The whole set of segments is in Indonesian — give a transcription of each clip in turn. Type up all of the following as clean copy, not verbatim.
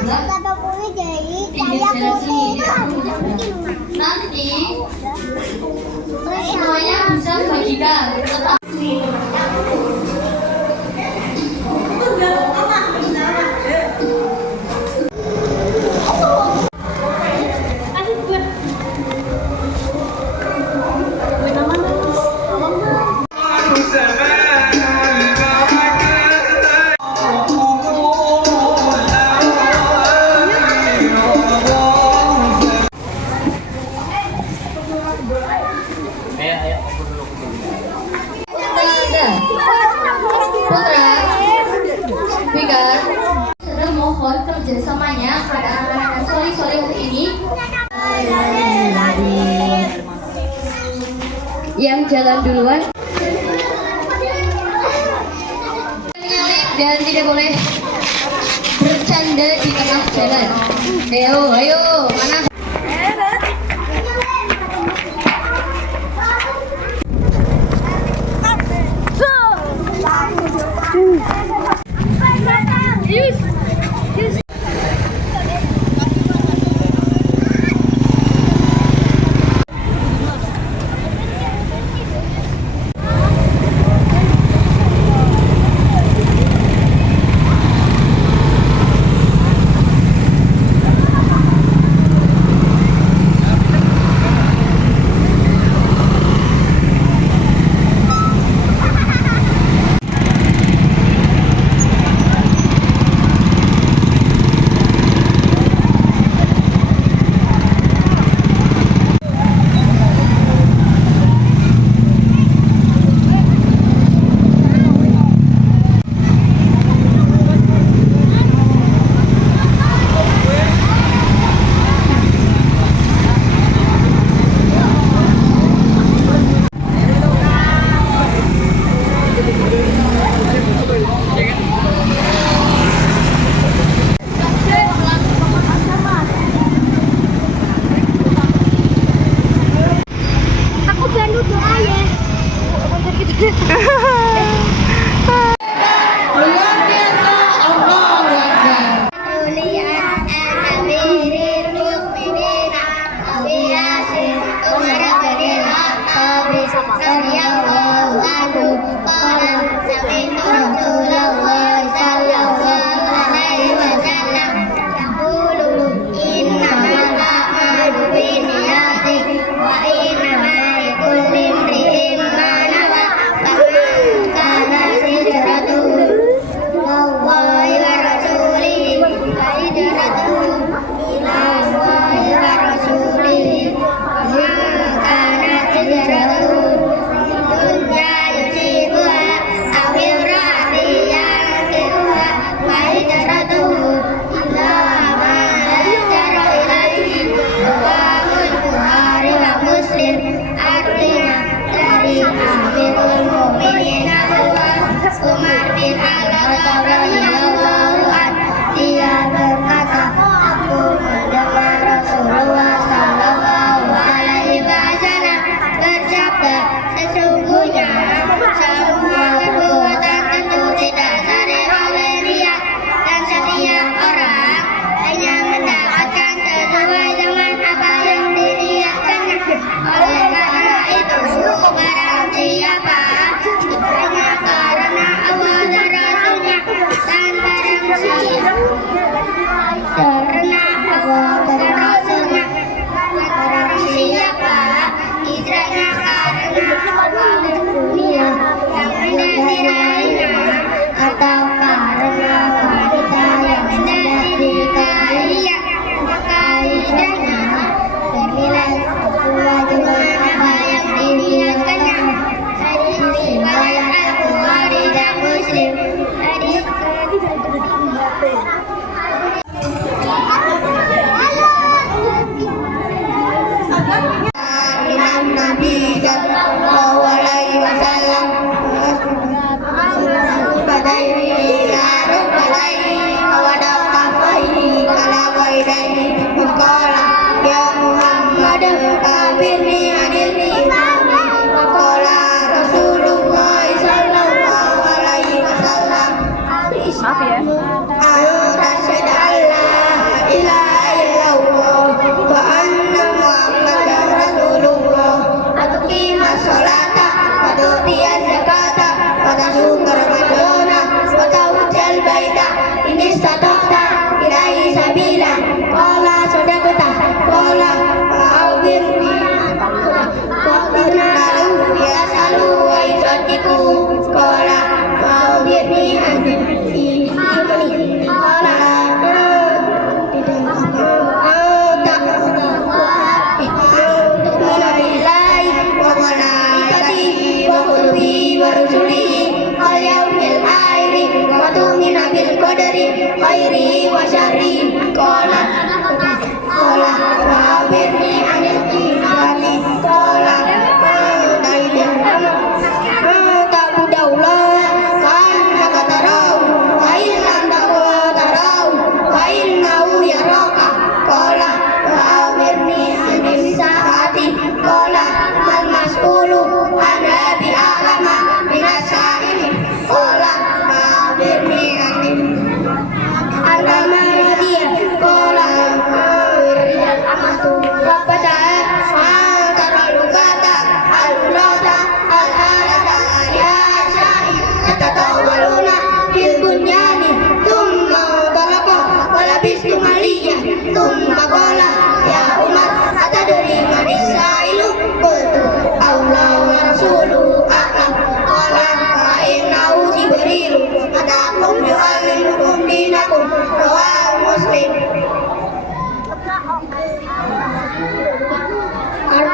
sebelah pinggir jalan sini. Nanti semuanya bisa bagikan. Putra, Fikar, sudah mohon kerjasamanya pada anak-anak sore ini. Yang jalan duluan dan tidak boleh bercanda di tengah jalan. Ayo, mana?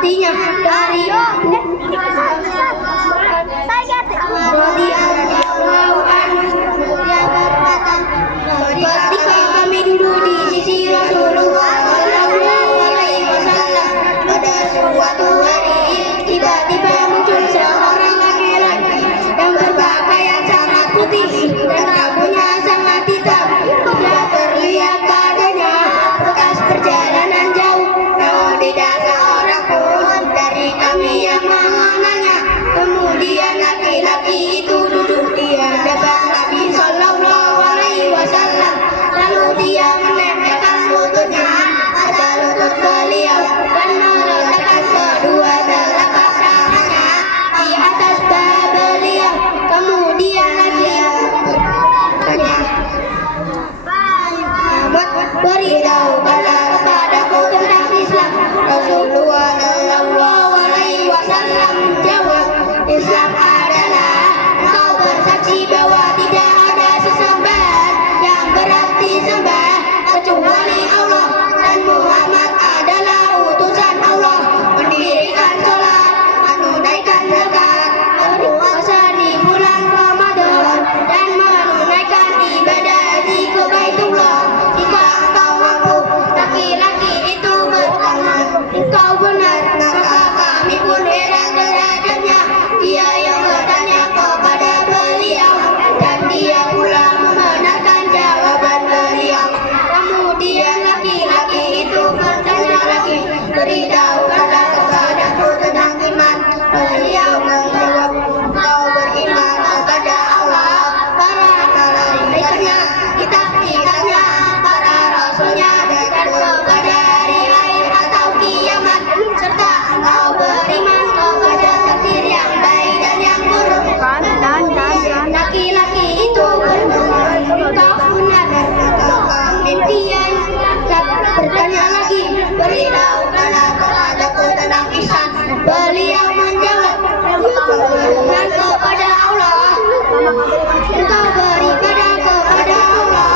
hatinya dari ketika kami duduk di sisi Rasulullah Sallallahu Alaihi Wasallam pada suatu hari tiba-tiba muncul seorang laki-laki yang berpakaian sangat putih dan rambutnya sangat hitam. Tidak terlihat padanya bekas perjalanan jauh, namun tidak seorang pun dari kami yang mengenalnya. Kemudian laki-laki itu duduk di hadapan Nabi Sallallahu Alaihi Wasallam, lalu dia menempelkan lututnya pada lutut beliau dan meletakkan kedua telapak tangannya di atas paha beliau. Kemudian lagi beritahukanlah kepadaku tentang Islam. Rasulullah Sallallahu Alaihi Wasallam menjawab, Islam adalah engkau bersaksi bahwa tidak ada sesembahan yang berhak disembah kecuali Allah dan Muhammad adalah utusan Allah, mendirikan sholat, menunaikan zakat, berpuasa di bulan Ramadan, dan menunaikan ibadah haji ke Baitullah. Jika engkau mampu, laki-laki itu bertanya, engkau benar, maka kami pun heran terhadapnya. Dia yang bertanya kepada beliau dan dia pula membenarkan jawaban beliau. Kemudian laki-laki itu bertanya lagi, beritahukanlah kepadaku tentang iman. Beliau menjawab, engkau beriman kepada Allah, para malaikatnya, kitab-kitabnya, para rasulnya, dan kepada hari akhir atau kiamat, serta engkau beriman kepada takdir yang baik dan yang buruk. Laki-laki itu berkata, engkau benar, kemudian bertanya lagi, beritahukanlah kepadaku tentang ihsan. Beliau menjawab, beriman kepada Allah, engkau beribadah kepada Allah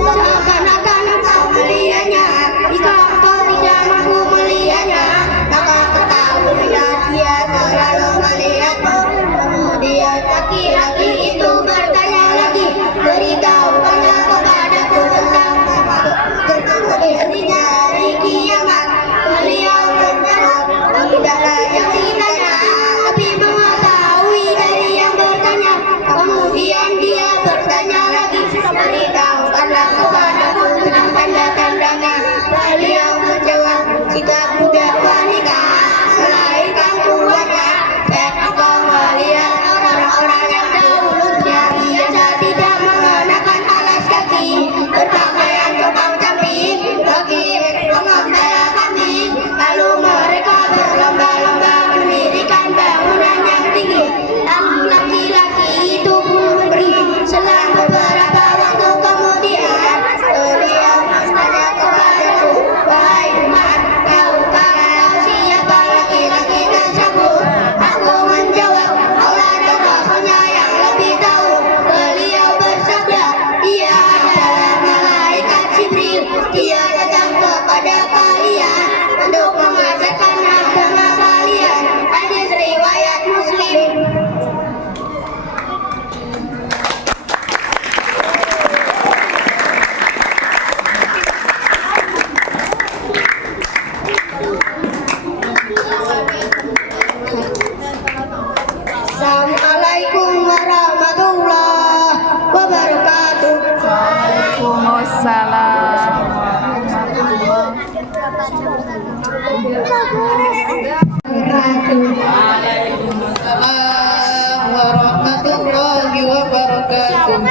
seakan-akan engkau melihatnya. Jika engkau tidak mampu melihatnya, maka ketahuilah dia selalu melihatmu. Kemudian laki-laki itu bertanya lagi, beritahukanlah kepadaku tentang terjadinya hari kiamat. Beliau menjawab, tidaklah yang ditanya, tapi mengetahui dari yang bertanya. Kemudian dia bertanya lagi, beritahukanlah kepadaku tentang tanda-tandanya. Beliau menjawab, jika budak wanita melahirkan tuannya dan engkau melihat orang-orang yang dahulunya biasa tidak mengenakan alas kaki, berpakaian compang-camping, bagi mengontela kambing, lalu mereka berlomba-lomba mendirikan bangunan yang tinggi. Lalu laki-laki itu pun pergi. Selang beberapa waktu kemudian, beliau bertanya kepadaku, wahai umat, tahukah kau siapa laki-laki tersebut? Aku menjawab, Allah dan Rasulnya yang lebih tahu. Beliau bersabda, dia adalah malaikat Jibril. Dia datang kepada kalian untuk mengajarkan agama kalian. Hadis riwayat Muslim. Assalamualaikum warahmatullahi wabarakatuh. Waalaikumsalam. Waalaikumsalam warahmatullahi wabarakatuh.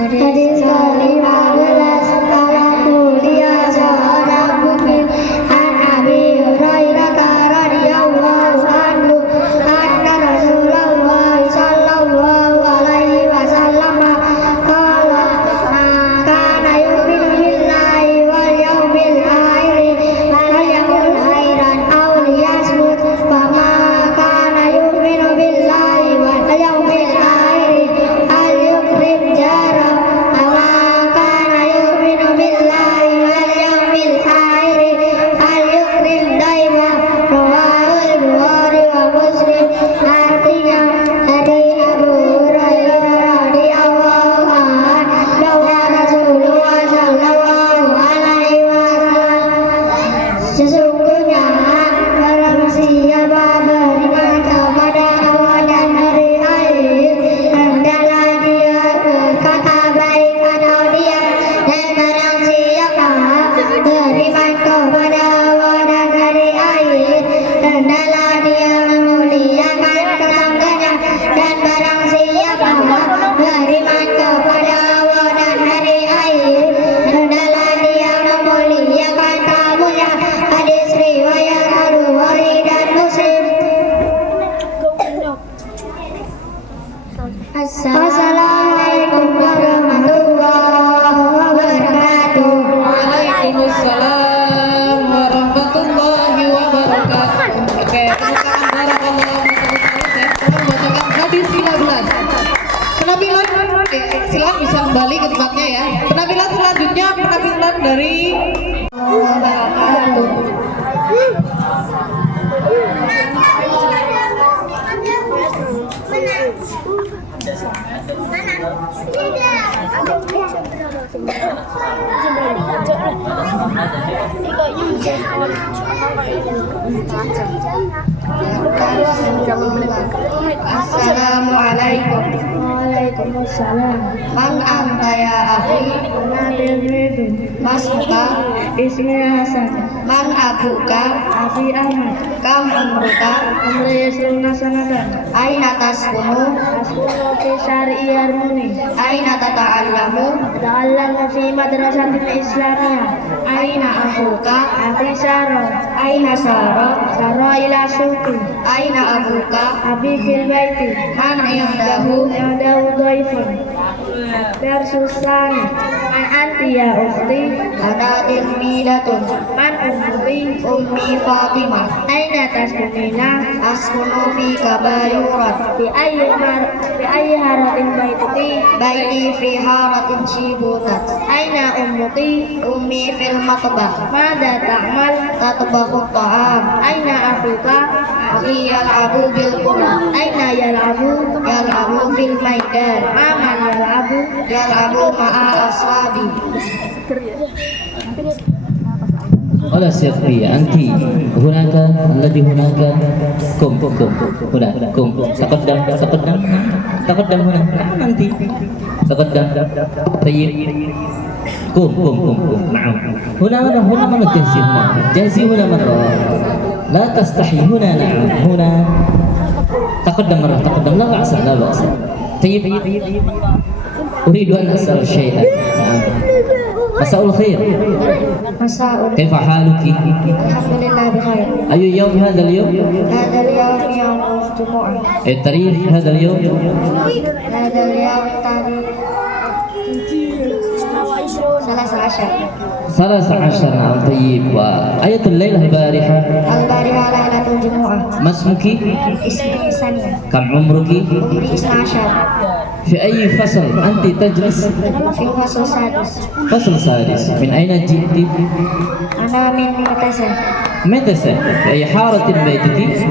Hadis ke-15, kalaku dia seorang mukmin. An Abi Hurairah radhiyallahu anhu anna Rasulullah sallallahu alaihi wasallam qala kana yu'minu billahi wal yawmil akhir falyakul khairan aw liyasmut. Fama kana yu'minu billahi wal yawmil akhir falyukrim jarah. Fama kana Wassalamualaikum warahmatullahi wabarakatuh. Waalaikumsalam warahmatullahi wabarakatuh. Oke, tepuk tangan barakallahu fiikum. Tolong bacakan hadis 13. Penampilan, silakan bisa kembali ke tempatnya ya. Penampilan selanjutnya penampilan dari Assalamualaikum. Waalaikumsalam. Man anta ya akhi? Masmuka? Ismi Hasan. Man abuka? Abi Ahmad. Kam umruka? Umri Isruna sanatan. Aina taskunu? Askunu fi syari'i Harmoni. Aina tata'allamu? Ta'allamu fi madrasatil Islamiyah. Aina abuka? Abi Saro. Aina Saro? Saro ila suki. Aina abuka? Abi fil baiti. Man indahu? Indahu dhaifun. Versus Man anti ya ukhti? Ana tilmidatun. Man ummi? Ummi Fatimah. Aina taskunina? Askunu fi kabayurat. Fi ayyi haratin baitiki? Baiti fi haratin shibutat. Aina ummuki? Ummi fil matbah. Mada ta'mal? Tatbahu ta'am. Aina afuka? Akhi yal'abu bil qura. Aina yal'abu? Yal'abu fil maidan. Aman yal'abu? Yal'abu ma'a ashabi. ولا سيخفي أنت هناك الذي هناك قم هنا قم تقدم هنا أنت تقدم طيب قم نعم هنا من جهزي هنا مرة لا تستحي هنا نعم هنا تقدم مرة لا بأس طيب أريد أن أسأل شيئا مساء الخير Masa'ul. كيف حالك؟ Alhamdulillah bikhair. أي يوم هذا اليوم؟ هذا اليوم يوم الجمعة. التاريخ هذا اليوم؟ هذا اليوم تاريخ 13. 13 نعم طيب وآية الليلة البارحة البارحة ليلة الجمعة. ما اسمك؟ اسمي سامية. كم عمرك؟ عمري 12. في أي فصل أنت تجلس؟ في الفصل السادس. فصل سادس من أين جئت؟ أنا من متسم. مدرسة في أي حارة بيتك؟ بيتي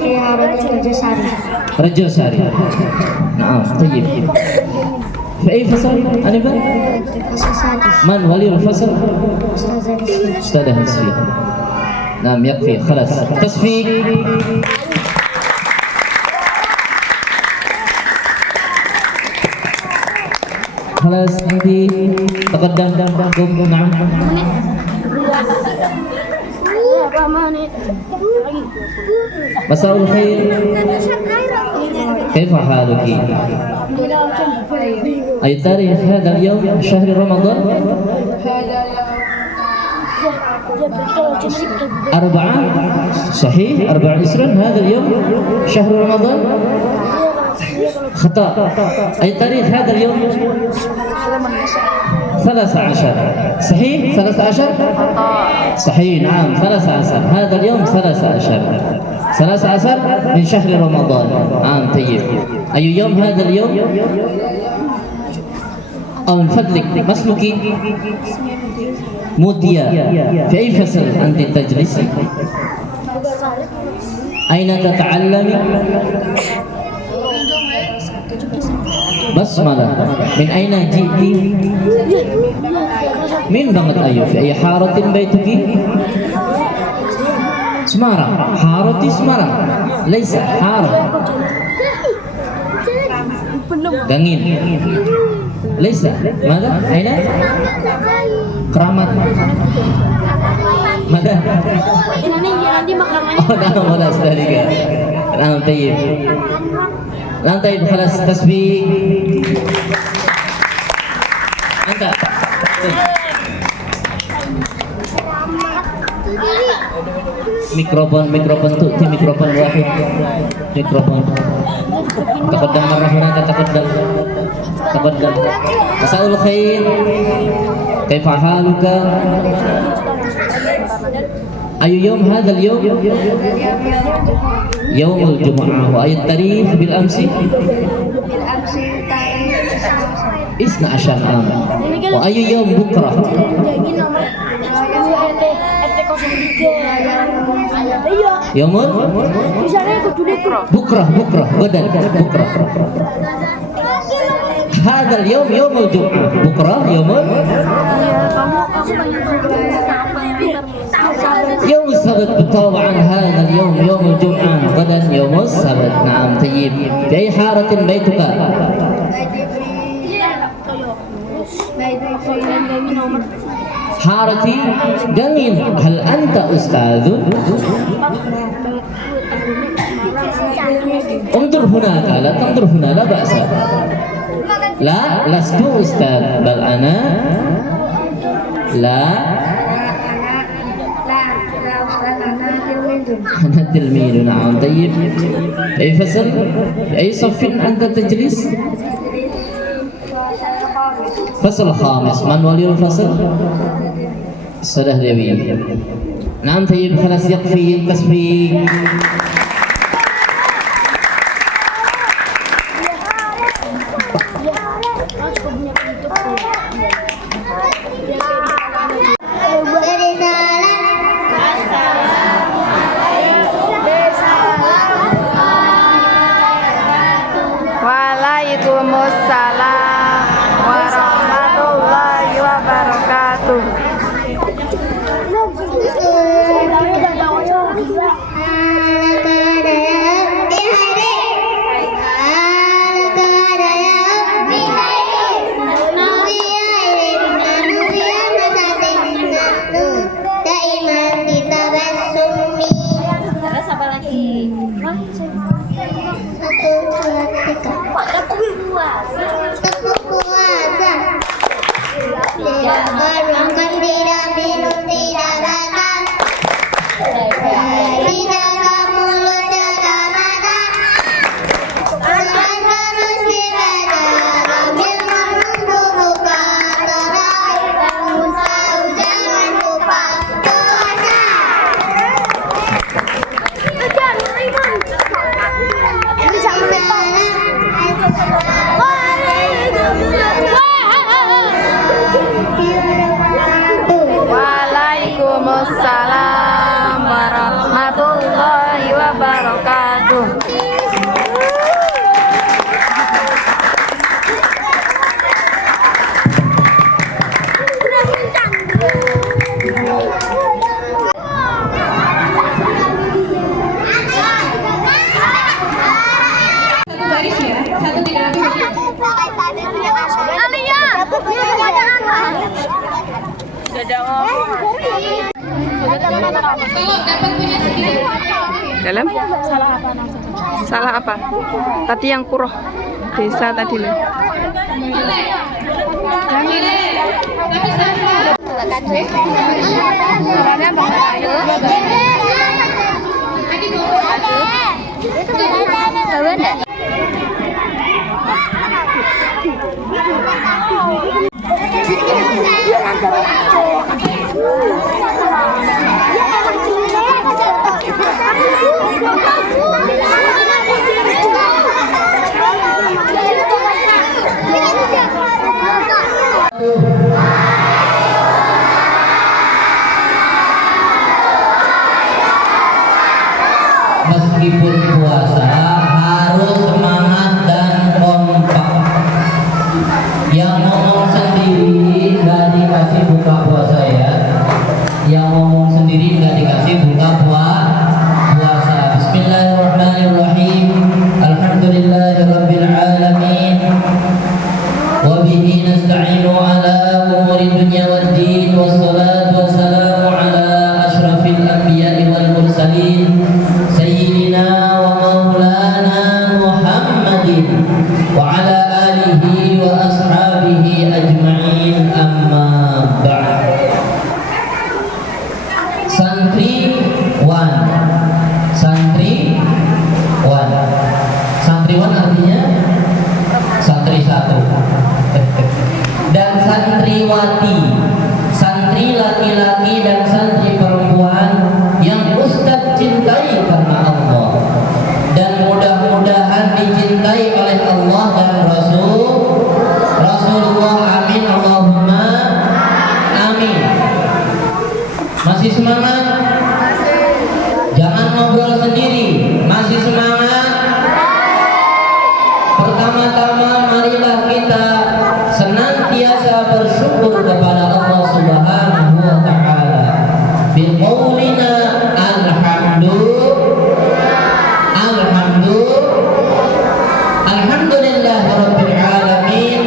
في حارة الجساري. رجل ساري نعم طيب في أي فصل؟ أنا الفصل السادس. من ولي الفصل؟ أستاذ نسفي. أستاذ نسفي نعم يكفي خلاص تصفيق خلاص أنت تقدم قم نعم مساء الخير كيف حالك؟ أي تاريخ هذا اليوم شهر رمضان؟ 4 صحيح 4 إسران هذا اليوم شهر رمضان خطأ أي تاريخ هذا اليوم 13 صحيح 13 صحيح نعم 13 هذا اليوم 13 من شهر رمضان نعم طيب أي يوم هذا اليوم أو من فضلك ما اسمك موديا في أي فصل أنت تجلسي أين تتعلمي بسملة من أين جئت من banget ayo في أي حارة بيتك Semarang حارة Semarang ليس حارة Gangin ليس ماذا أين Keramat ماذا oh نعم خلاص ذلك نعم طيب نعم طيب خلاص تسبيح أنت mikrofon tuh di mikrofon wahid mikrofon تقدم مرة هناك، تقدم. مساء الخير، كيف حالك؟ أي يوم هذا اليوم؟ يوم الجمعة. وأي التاريخ بالأمس؟ 12 عام. وأي يوم بكرة؟ يوم بكرة غدا بكرة. هذا اليوم يوم الجمعة، بكرة يوم السبت. طبعا هذا اليوم يوم الجمعة، غدا يوم السبت. نعم طيب. في أي حارة بيتك؟ حارتي جميل. هل أنت أستاذ؟ انظر هناك، لا تنظر هنا، لا بأس. لا، لست أستاذ، بل أنا لا أنا تلميذ. نعم طيب. أي فصل؟ أي صف أنت تجلس؟ فصل خامس. من ولي الفصل؟ السادة ديوي. نعم طيب، خلاص يكفي التصفيق. Waalaikumsalam warahmatullahi wabarakatuh. Waalaikumsalam warahmatullahi wabarakatuh. Satu baris ya, satu tidak Dalam? Salah apa? Tadi yang kuroh desa tadi loh. Meskipun puasa harus semangat dan kompak. Yang ngomong sendiri nggak dikasih buka puasa ya. Yang ngomong sendiri nggak dikasih buka puasa. Bismillahirrahmanirrahim. Alhamdulillahirabbil alamin. Wa bihi nasta'inu ala umuri dunya waddin. Wassalatu wassalamu ala asyrafil anbiya'i wal mursalin. Sayyidina wa maulana Muhammadin wa ala alihi wa ashabihi ajma'in, amma ba'd. Santriwan. Santriwan artinya santriwati, santri laki-laki dan santri perempuan yang Ustadz cintai karena Allah, dan mudah-mudahan dicintai oleh Allah dan Rasulullah. Amin, Allahumma amin. Masih semangat? Jangan ngobrol sendiri. Masih semangat? Pertama-tama marilah kita senantiasa bersyukur kepada Allah Subhanahu wa taala. Biqaulina alhamdulillahirabbil alamin.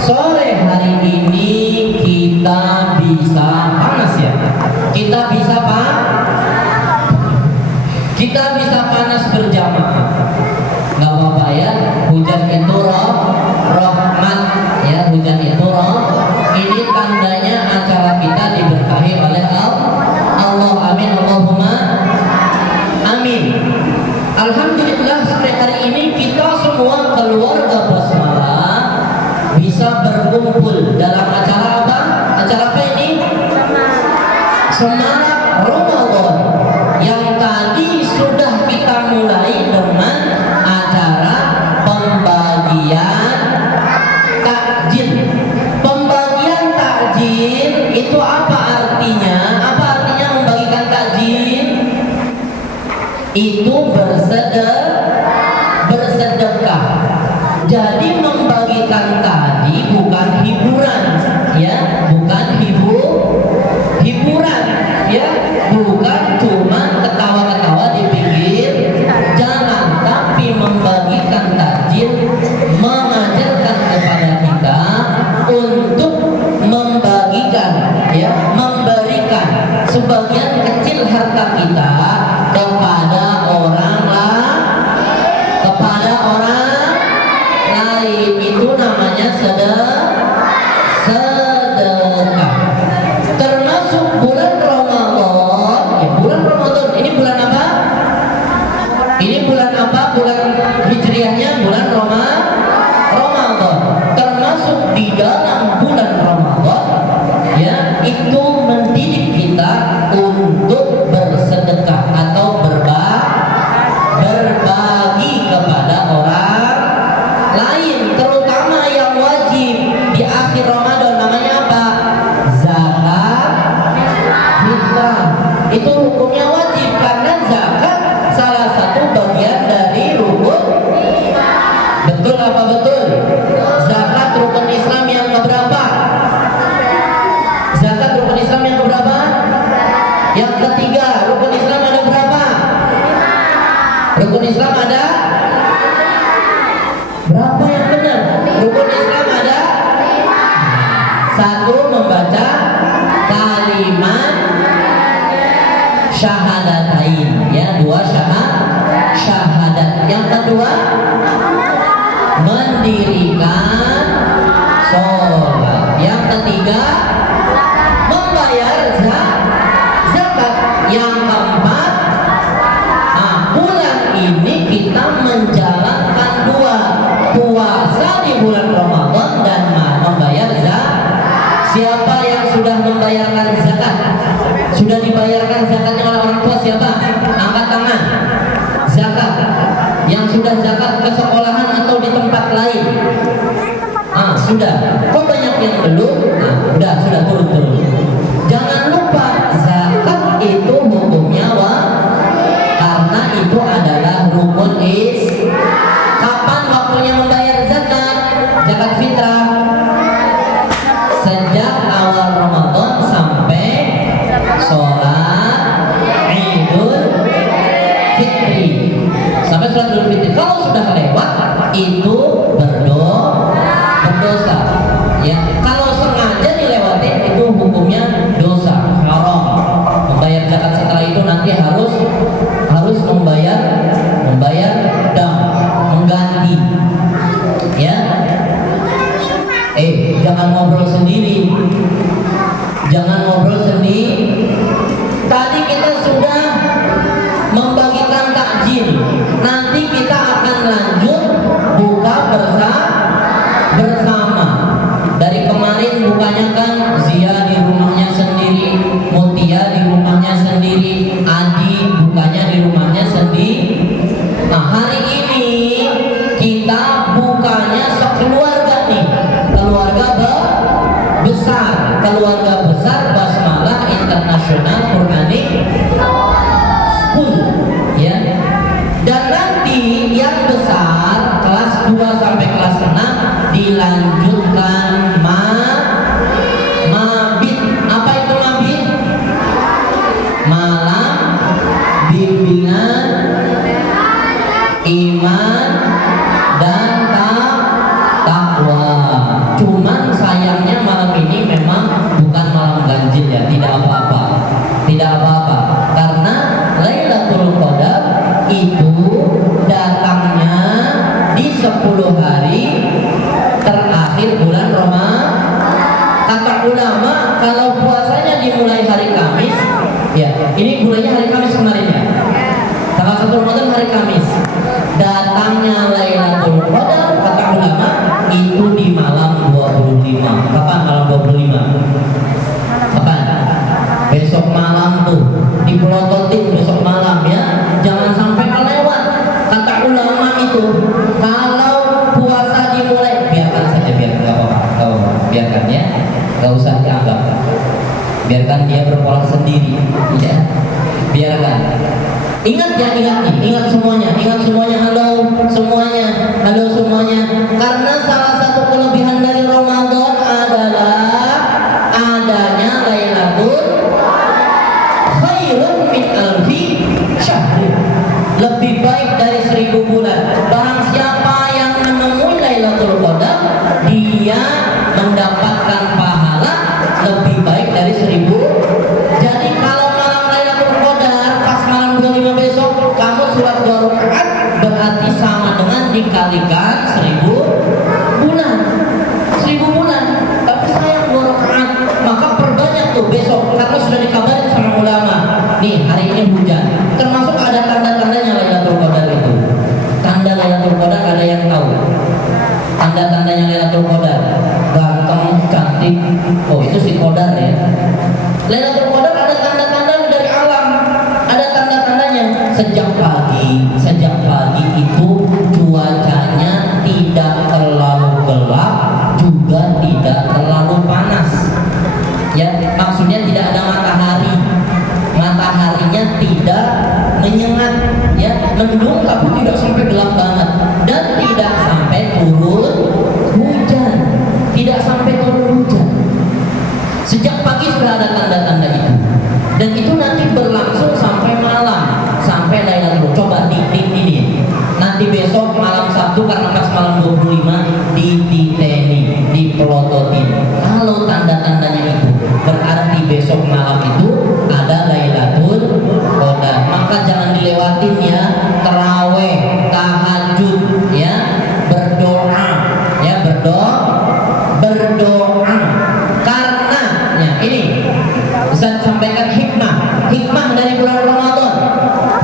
Sore hari ini kita bisa panas ya. Kita bisa panas berjamaah. Nggak apa-apa ya, hujan itu rahmat ya, hujan itu ini tandanya acara kita diberkahi oleh Allah. Amin, Allahumma amin. Alhamdulillah sore hari ini kita semua keluarga Basmalah bisa berkumpul dalam acara apa? Acara apa ini? Semarak Ramadan yang tadi sudah kita mulai dengan acara pembagian takjil. Pembagian takjil itu apa artinya? Apa artinya membagikan takjil? Itu bersedekah. Jadi membagikan tadi bukan hiburan ya, bukan hiburan ya, bukan cuma ketawa-ketawa di pinggir jalan, tapi membagikan takjil mengajarkan kepada kita untuk membagikan ya, memberikan sebagian kecil harta kita kepada orang lain. Itu namanya sedekah. Termasuk bulan Ramadan ya, bulan Ramadan ini bulan apa? Ini bulan apa? Bulan hijriahnya bulan Ramadan. Termasuk di dalam bulan Ramadan ya, itu mendidik kita untuk bersedekah atau berbagi kepada orang lain, terutama yang wajib di akhir Ramadan. Namanya apa? Zakat fitrah. Itu hukumnya wajib karena zakat salah satu bagian dari rukun. Betul apa betul? Zakat rukun Islam yang keberapa? Zakat rukun Islam yang keberapa? Yang ketiga. Rukun Islam ada berapa? Rukun Islam ada berapa yang benar? Rukun Islam ada 1, membaca kalimat syahadatain ya, 2 syahadat. Yang kedua mendirikan sholat. Yang ketiga membayar zakat. Yang keempat, bulan ini kita menjalankan 2, puasa di bulan Ramadan dan membayar zakat. Siapa yang sudah membayarkan zakat? Sudah dibayarkan zakatnya oleh orang tua siapa? Angkat tangan. Zakat yang sudah zakat ke sekolahan atau di tempat lain? Sudah. Kok banyak yang belum? Sudah turun. Jangan lupa zakat itu hukumnya karena itu adalah rukun Kapan waktunya membayar zakat? Zakat fitrah sejak awal Ramadan sampai sholat Idul Fitri. Sampai sholat Idul Fitri. Kalau sudah lewat itu berdosa. Ya, kalau sengaja dilewatin itu hukumnya dosa, haram. Membayar zakat setelah itu nanti harus membayar dam, mengganti. Ya. Jangan ngobrol sendiri. Tadi kita sudah membagikan takjil. Nanti kita akan lanjut buka bersama. Dari kemarin bukanya kan Zia di rumahnya sendiri, Mutia di rumahnya sendiri, Adi bukanya di rumahnya sendiri. Nah hari ini kita bukanya sekeluarga nih, keluarga besar, keluarga besar Basmalah International Quranic School, ya. Dan nanti yang besar kelas 2 sampai kelas 6 dilanjutkan mabit. Apa itu mabit? Malam bimbingan iman dan takwa. Cuman sayangnya malam ini memang bukan malam ganjil ya, tidak apa-apa. Tidak apa-apa. Karena Lailatul Qadar itu datangnya di 10 hari terakhir bulan Ramadan. Kata ulama kalau puasanya dimulai hari Kamis, ya ini mulainya hari Kamis kemarin ya, tanggal 1 Ramadan hari Kamis. Datangnya Lailatul Qadar kata ulama itu di malam 25. Kapan malam 25? Kapan? Besok malam tuh dipelototin, besok malam ya, jangan sampai kelewat. Kata ulama itu kalau puasa dimulai biarkan saja, biarkan ya, nggak usah dianggap, biarkan dia berpola sendiri, ya, biarkan. Ingat ya, ingat semuanya, halo semuanya, karena salah satu kelebihan dari Ramadan adalah adanya Lailatul khairun min alfi syahr, lebih baik dari 1000 bulan. Barang siapa yang menemui Lailatul Qadar, dia mendapatkan pahala lebih baik dari 1000. Jadi kalau malam Lailatul Qadar pas malam 25 besok kamu sholat 2 rakaat, berarti sama dengan dikalikan 1000 bulan. 1000 bulan. Tapi sayang 2 rakaat, maka perbanyak tuh besok, karena sudah dikabarin sama ulama. Nih hari ini hujan, termasuk ada tanda-tandanya Lailatul Qadar itu. Tanda Lailatul Qadar ada yang tahu? Tanda-tandanya Lailatul Qadar, ganteng, cantik, oh itu si Qadar ya. Lailatul Qadar ada tanda-tanda dari alam, ada tanda-tandanya. Sejak pagi itu cuacanya tidak terlalu gelap, juga tidak terlalu panas. Ya, maksudnya tidak ada mataharinya tidak menyengat, ya, mendung tapi tidak sampai gelap banget, dan tidak sampai turun hujan. Sejak pagi sudah ada tanda-tanda itu, dan itu nanti berlangsung sampai malam, sampai Lailatul. Coba ini nanti besok malam Sabtu, karena pas malam 25 dititeni, dipelototin. Kalau tanda-tandanya itu berarti besok malam itu ada Lailatul Qadar, maka jangan dilewatin ya. Taraweh, tahajud, ya, berdoa, ya, berdoa. Karena ya ini Ustaz sampaikan hikmah dari bulan Ramadan.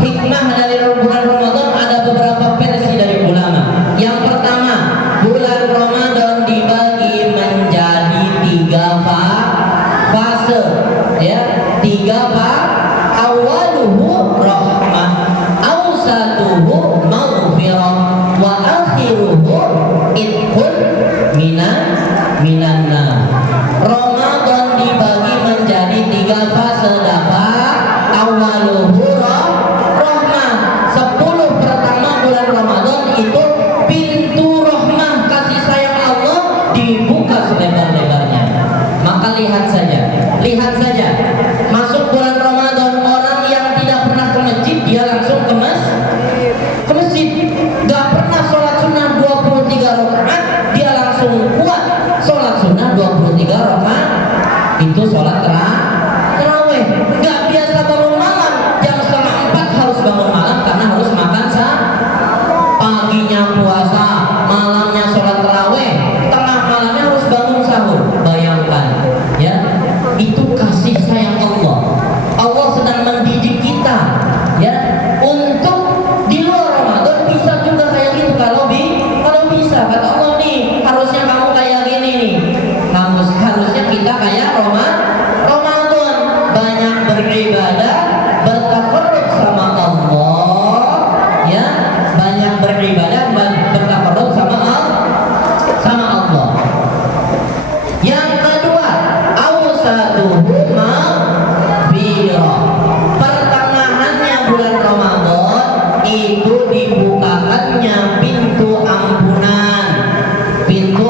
Hikmah dari bulan Ramadan ada beberapa versi dari ulama. Yang pertama, bulan Ramadan dibagi menjadi 3 fase, ya, 3 fase. Awaluhu rahmah, awsatuhu maghfirah, wa akhiruhu idkhul minan nar. Ramadan dibagi menjadi 3 fase dapat. Awaluhu rahmah, 10 pertama bulan Ramadan itu pintu rahmah, kasih sayang Allah dibuka selebar-lebarnya. Maka lihat saja, masuk bulan Ramadan, orang yang tidak pernah ke masjid dia langsung ke masjid, gak pernah sholat sunnah 23 rakaat, dia langsung kuat sholat sunnah 23 rakaat. Itu sholat taraweh. Gak biasa bangun malam jam 3:30 harus bangun malam karena harus makan paginya puasa, malamnya sholat taraweh, tengah malamnya harus bangun sahur. Bayangkan ya, itu kasih sayang Allah. Allah sedang mendidik kita, ya, untuk di luar Ramadan bisa juga kayak gitu. Kalau bisa, kata Allah nih, harusnya kamu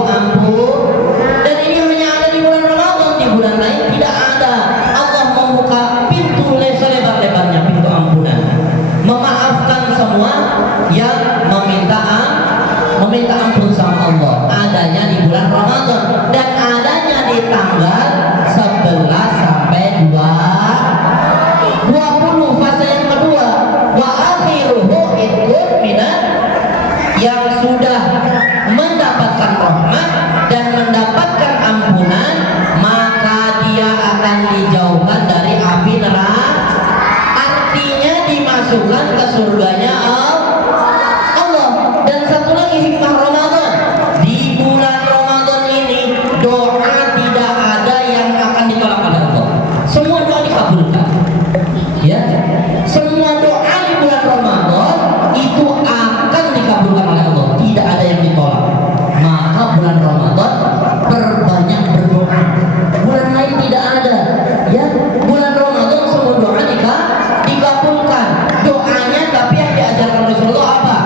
ampun. Dan ini hanya ada di bulan Ramadan, di bulan lain tidak ada. Allah membuka pintu selebar-lebarnya, pintu ampunan, memaafkan semua yang meminta ampun sama Allah. Adanya di bulan Ramadan dan adanya di tanggal 11 sampai 20 fase yang kedua. Wa akhiruhu ikut minat, yang sudah mendapatkan rahmat dan mendapatkan ampunan, maka dia akan dijauhkan dari api neraka. Artinya dimasukkan ke surganya Allah. Dan satu lagi hikmah Ramadan, di bulan Ramadan ini doa tidak ada yang akan ditolak oleh Allah. Semua doa dikabulkan. Ya, semua doa di bulan Ramadan itu akan dikabulkan oleh Allah. Tidak ada yang ditolak. Maka bulan Ramadan perbanyak berdoa. Bulan lain tidak ada. Ya, bulan Ramadan semua doa dikabulkan. Doanya tapi yang diajarkan Rasulullah apa?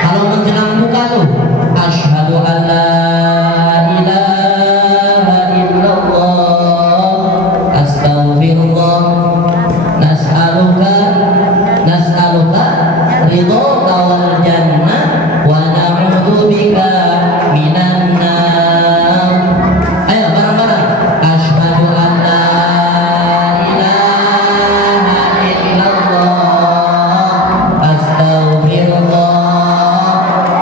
Kalau menjelang buka tuh, asyhadu an la ilaha illallah, astaghfirullah, nas'aluka ridhaka wal jannah wa na'udzubika minan nar. Ayo bareng-bareng, asyhadu an la ilaha illallah, astaghfirullah,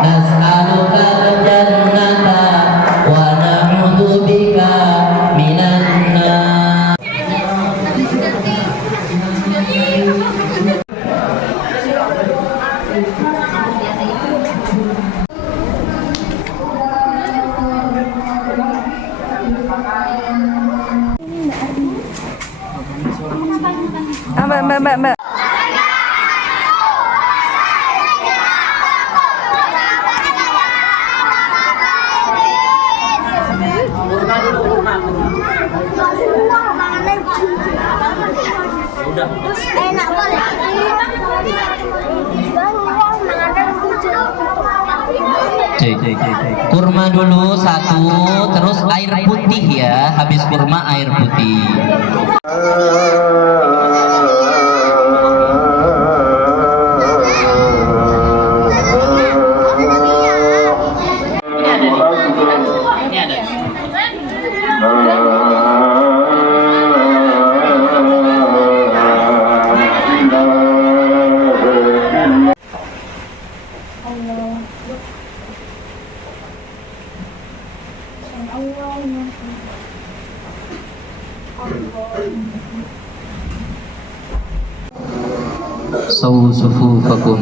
nas'aluka al jannata wa na'udzubika minan nar. Mbak. Enak boleh. Kurma dulu satu, terus air putih ya. Habis kurma air putih. Ini ada. Sawu sufufakum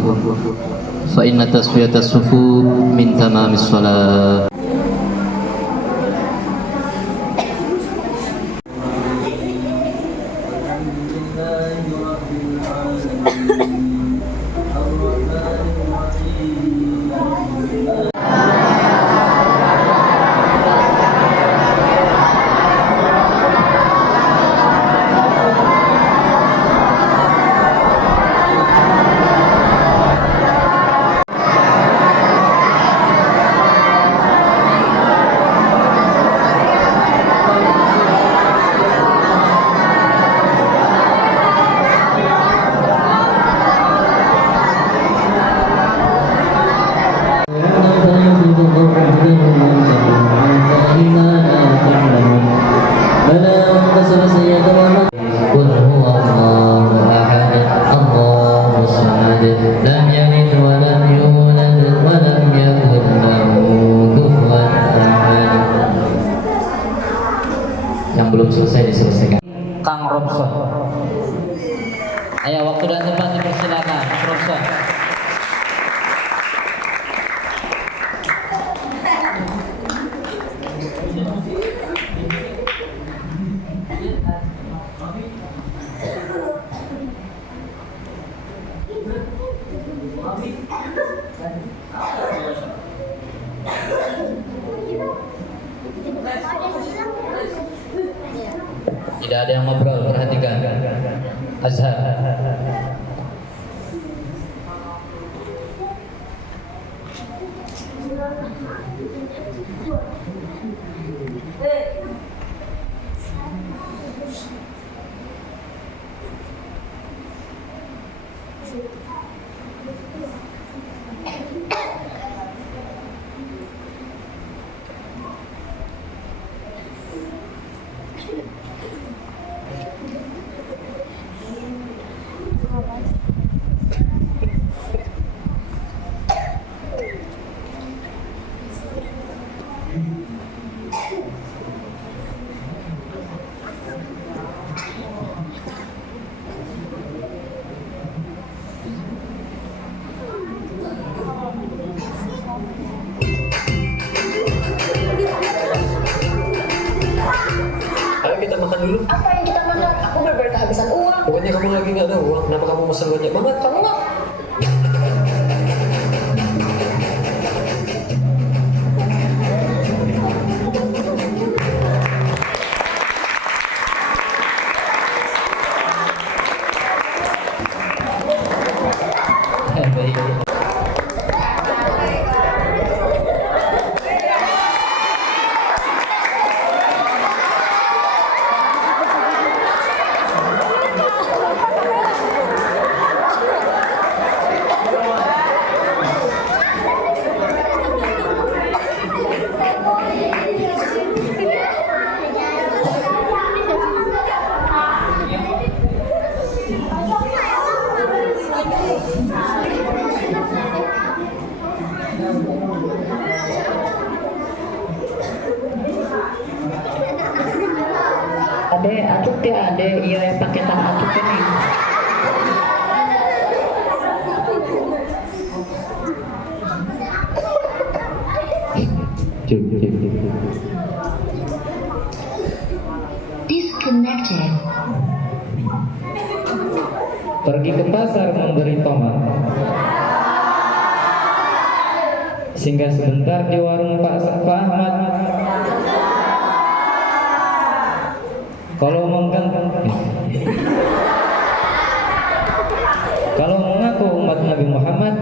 fa inna tasfiyata sufuf min tamamis shalah. Yang belum selesai diselesaikan. Kang Robson. Ayo, waktu dan tempat dipersilakan, Robson. Tidak ada yang ngobrol, perhatikan. Azhar. Ayo kita makan dulu. Apa yang kita makan? Aku benar-benar kehabisan uang. Pokoknya kamu lagi nggak ada uang. Kenapa kamu pesan banyak banget? Kamu nggak? Ade, atut ya ade, iya yang pakai tang atut ini. Disconnected. Pergi ke pasar memberi tomat, singgah sebentar di warung Pak Ahmad. Kalau mengaku umat Nabi Muhammad,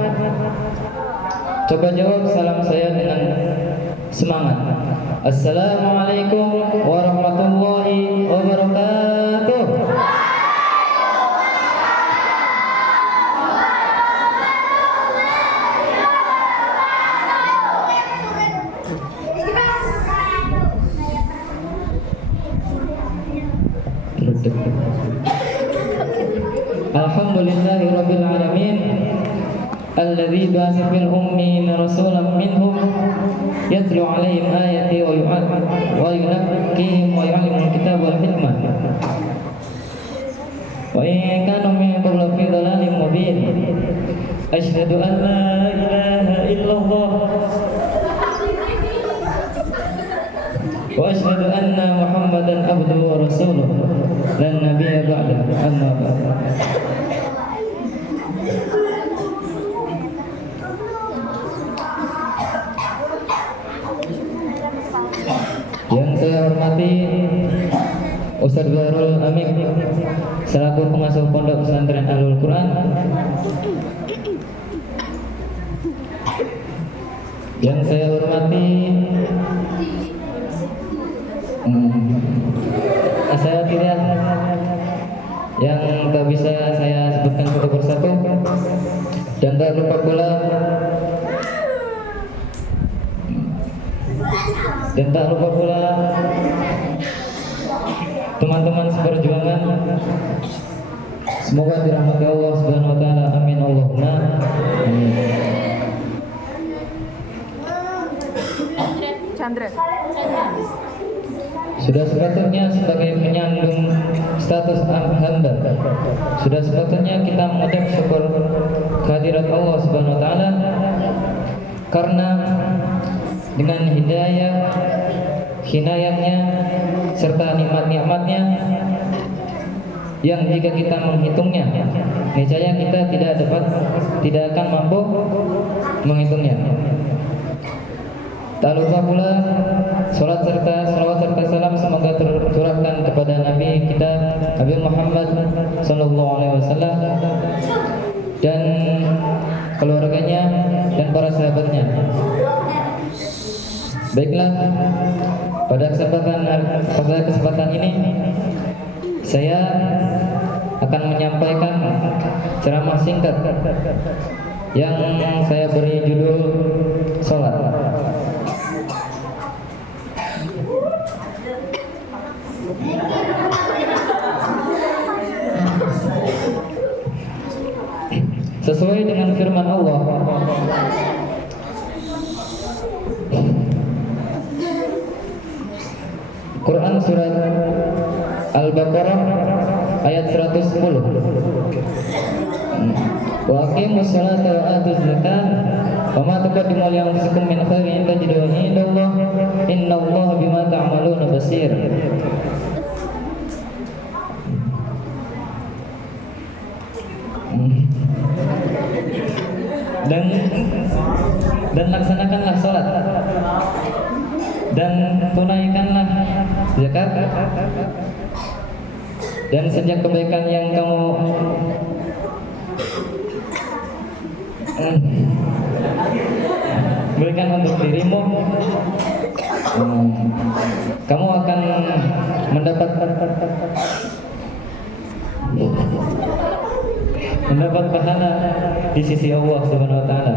coba jawab salam saya dengan semangat. Assalamualaikum warahmatullahi wabarakatuh. Alhamdulillahi rabbil alamin alladzi ba'atha fil ummiin rasulan minhum yatlu 'alaihim ayati wa yuzakkihim wa yu'allimuhumul kitaba wal hikmah wa in kanu min qablu fi dhalalin mubin. Asyhadu an la ilaha illallah wa asyhadu anna Muhammadan abduhu wa rasuluh lan nabiyya ba'da. Amma ba'd. Yang saya hormati Ustadz Bahrul Amik selaku pengasuh Pondok Pesantren Ahlul Quran, yang saya hormati saya tidak yang tak bisa saya sebutkan satu persatu, dan tak lupa pula teman-teman seperjuangan. Semoga dirahmati Allah Subhanahu wa taala. Amin Allahumma amin. Chandra. Sudah sepatutnya sebagai penyandung status hamba, sudah sepatutnya kita mengucap syukur kehadirat Allah Subhanahu wa taala, karena dengan hidayah, hinayatnya serta nikmat-nikmatnya yang jika kita menghitungnya niscaya kita tidak akan mampu menghitungnya. Tak lupa pula salawat serta salam semoga tercurahkan kepada Nabi kita Nabi Muhammad sallallahu alaihi wasallam dan keluarganya dan para sahabatnya. Baiklah, pada kesempatan ini saya akan menyampaikan ceramah singkat yang saya beri judul sholat. Sesuai dengan firman Allah, Quran surat Al-Baqarah ayat 110. Wa aqimus salata wa atuz zakah wa ma taqaddamu li anfusikum min khairin tajiduhu indallah innallaha bima ta'maluna basir. Dan laksanakanlah salat dan tunaikanlah zakat, dan sejak kebaikan yang kamu berikan untuk dirimu, kamu akan mendapat pahala di sisi Allah Subhanahu wa taala.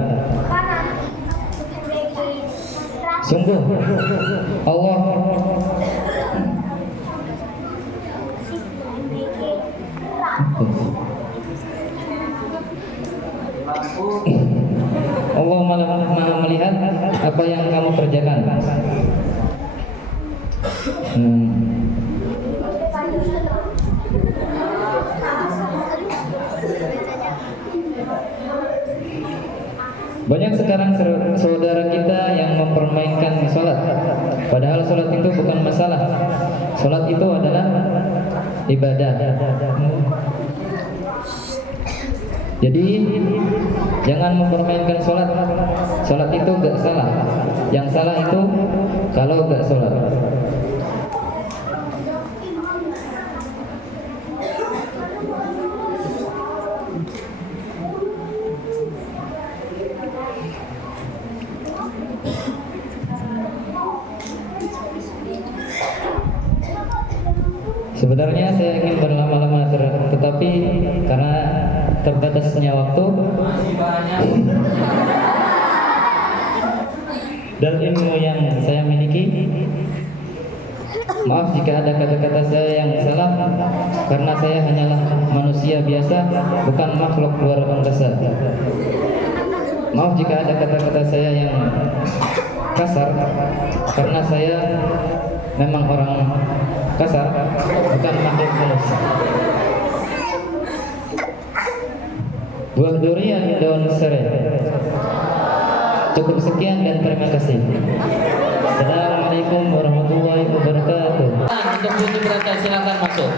Sungguh Allah Maha melihat apa yang kamu kerjakan. Banyak sekarang saudara kita yang mempermainkan sholat, padahal sholat itu bukan masalah. Sholat itu adalah ibadah. Jadi jangan mempermainkan sholat. Sholat itu gak salah. Yang salah itu kalau gak sholat. Sebenarnya saya ingin berlama-lama tetapi karena terbatasnya waktu dan ilmu yang saya miliki, maaf jika ada kata-kata saya yang salah, karena saya hanyalah manusia biasa, bukan makhluk luar angkasa. Maaf jika ada kata-kata saya yang kasar, karena saya memang orang kasar, bukan makhluk halus. Buah durian daun serai. Cukup sekian dan terima kasih. Assalamualaikum warahmatullahi wabarakatuh. Untuk puji berata silakan masuk.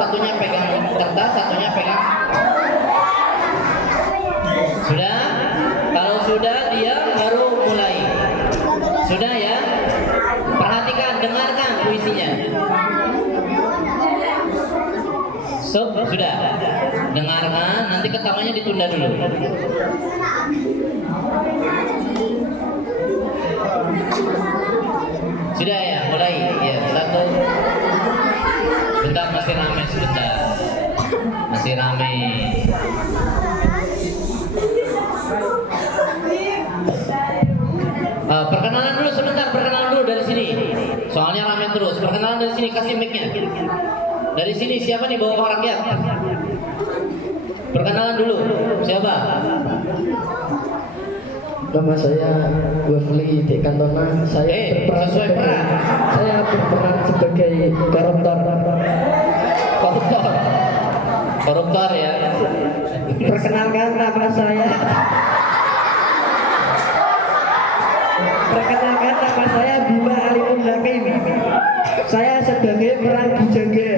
Satunya pegang kertas, satunya pegang. Sudah? Kalau sudah dia baru mulai. Sudah ya? Perhatikan, dengarkan puisinya. Sudah? Dengarkan, nanti ketawanya ditunda dulu. Sudah ya? Mulai. Ya, satu. Bentar, masih rame sebentar. Masih rame. Perkenalan dulu sebentar, perkenalan dulu dari sini. Soalnya rame terus. Perkenalan dari sini, kasih mic-nya. Dari sini siapa nih bawa orang rakyat? Perkenalan dulu. Siapa? Nama saya Wafli di Kantona. Saya sesuai peran. Saya berperan sebagai koruptor. Koruptor ya. Perkenalkan nama saya. Perkenalkan nama saya Bima Alimun Hakim. Saya sebagai peran Bujaga.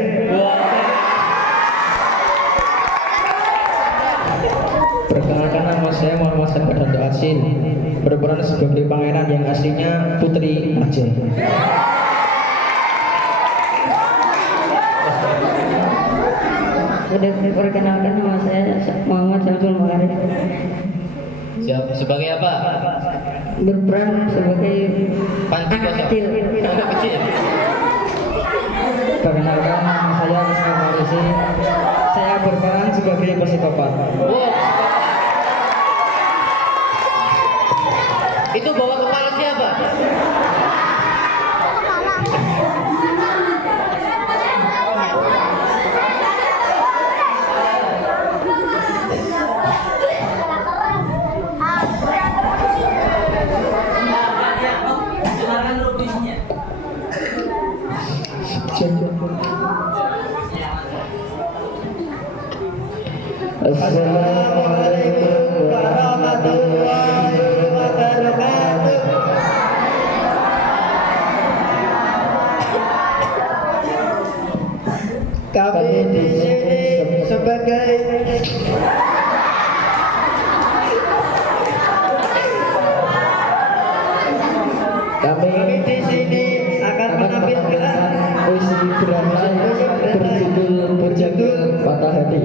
Perkenalkan nama saya Muhammad Sabadando Asin. Berperan sebagai pangeran yang aslinya Putri Aceh. Perkenalkan nama saya Muhammad Syamsul Makarim. Sebagai apa? Berperan sebagai Panci anak kosong. kecil. Anak kecil. Perkenalkan nama saya Rizky Marisi. Saya berperan sebagai psikopat. Wow. Itu bawa kepala siapa? Assalamualaikum warahmatullahi wabarakatuh. Kami di sini sebagai akan menampilkan puisi drama berjudul Patah Hati.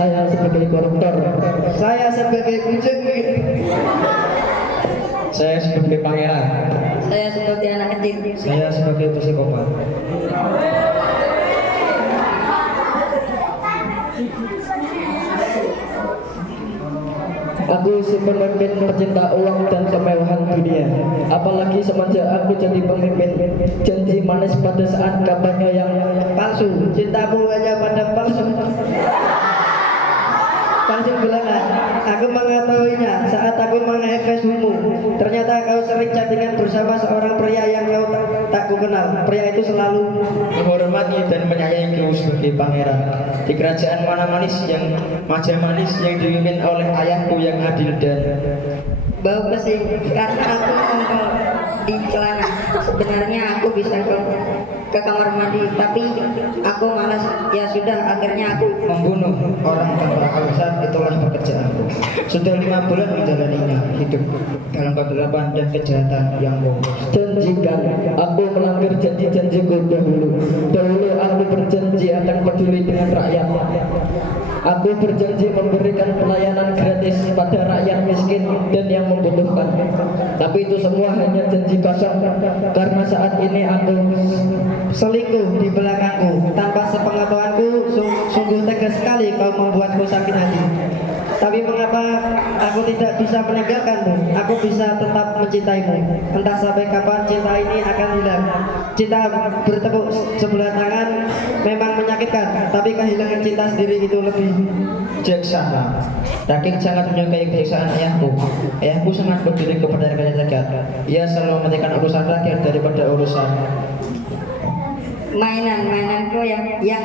Saya sebagai koruptor. Saya sebagai Bujaga. Saya sebagai pangeran. Saya sebagai anak kecil. Saya sebagai psikopat. Aku si pemimpin pecinta uang dan kemewahan dunia. Apalagi semenjak aku jadi pemimpin, janji manis pada saat kampanye yang palsu. Cintamu hanya pada palsu. Palsu belaka. Aku mengetahuinya saat aku meng-hack Facebookmu. Ternyata kau sering chattingan bersama seorang pria yang kau tak kenal. Pria itu selalu menghormati dan menyayangiku sebagai pangeran di kerajaan mana manis yang dipimpin oleh ayahku yang adil dan Bau pesing karena aku ngomong di celana. Sebenarnya aku bisa ke kamar mandi, tapi aku malas. Ya sudah, akhirnya aku membunuh orang tanpa alasan. Itulah pekerjaanku. Sudah 5 bulan menjalaninya, hidup dalam kegelapan dan kejahatan yang bohong. Janjikan aku melanggar janji-janjiku dahulu aku berjanji akan peduli dengan rakyat. Aku berjanji memberikan pelayanan gratis pada rakyat miskin dan yang membutuhkan. Tapi itu semua hanya janji kosong, karena saat ini aku selingkuh di belakangku. Tanpa sepengetahuanku, sungguh tegas sekali kau membuatku sakit hati. Tapi mengapa aku tidak bisa meninggalkanmu? Aku bisa tetap mencintaimu. Entah sampai kapan cinta ini akan hilang. Cinta bertepuk sebelah tangan memang menyakitkan, tapi kehilangan cinta sendiri itu lebih bijaksana. Rakyat sangat menyukai kebijaksanaan ayahku. Ayahku sangat berdiri kepada rakyat jagat. Ia selalu mementingkan urusan rakyat daripada urusan mainanku yang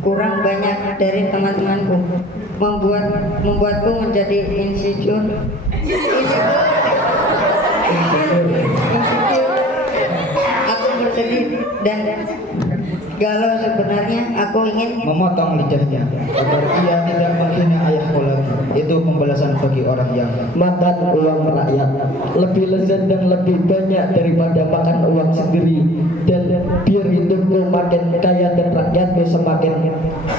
kurang banyak dari teman-temanku membuatku menjadi insecure. Aku bersedih dan galau. Sebenarnya aku ingin memotong lidahnya agar ia tidak menghina ayahku lagi. Itu pembalasan bagi orang yang makan uang rakyat. Lebih lezat dan lebih banyak daripada makan uang sendiri. Dan biar hidupku makin kaya dan rakyatku semakin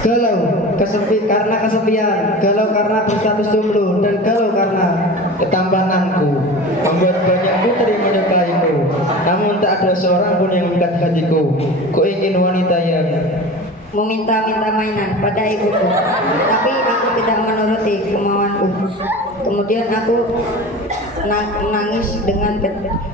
galau karena kesepian, galau karena berstatus jomblo, dan galau karena ketampananku membuat banyak putri menyukaimu. Namun tak ada seorang pun yang mengikat hatiku. Ku ingin wanita yang meminta-minta mainan pada ibuku, tapi aku tidak menuruti kemauanku. Kemudian aku menangis dengan